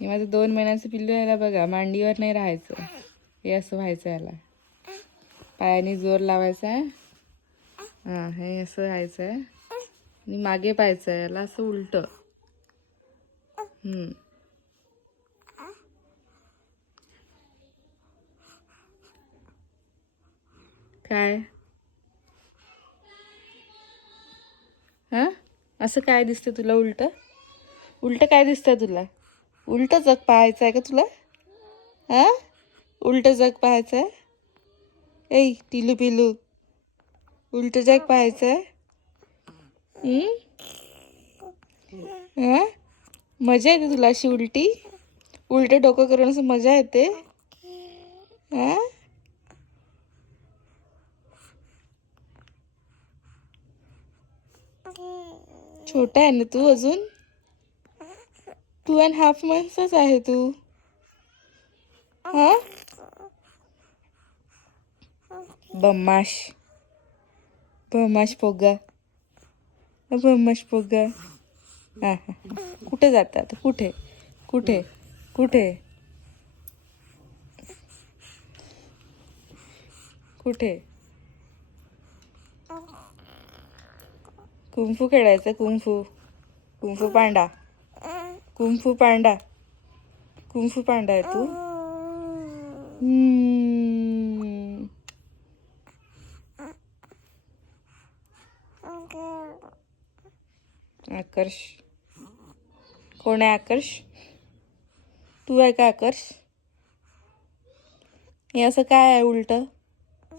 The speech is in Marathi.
हे माझं 2 महिन्याचं पिल्लू यायला बघा, मांडीवर नाही राहायचं, हे असं व्हायचं याला. पायाने जोर लावायचा आहे. हां, हे असं व्हायचं आहे आणि मागे पाहायचं आहे याला असं उलटं. काय हां, असं काय दिसतं तुला उलटं? उलटं काय दिसतं तुला? उलटं जग पाहायचं आहे का तुला? हां, उलटं जग पाहायचं आहे? ऐ टिलू पिलू, उलटं जग पाहायचं आहे? हां, मजा येते तुला अशी उलटी? उलटं डोकं करून असं मजा येते? हां, छोटा आहे ना तू अजून? 2.5 मंथचाच आहे तू. हां, बम्माश बम्माश पोगा, बम्माश पोगा. हां हां, कुठे जातात? कुठे कुठे कुठे कुठे? कुंफू खेळायचं, kung fu. Kung fu Panda, kung fu Panda, kung fu Panda आहे तू. आकर्ष कोण आहे? आकर्ष तू आहे का? आकर्ष हे असं काय आहे उलट?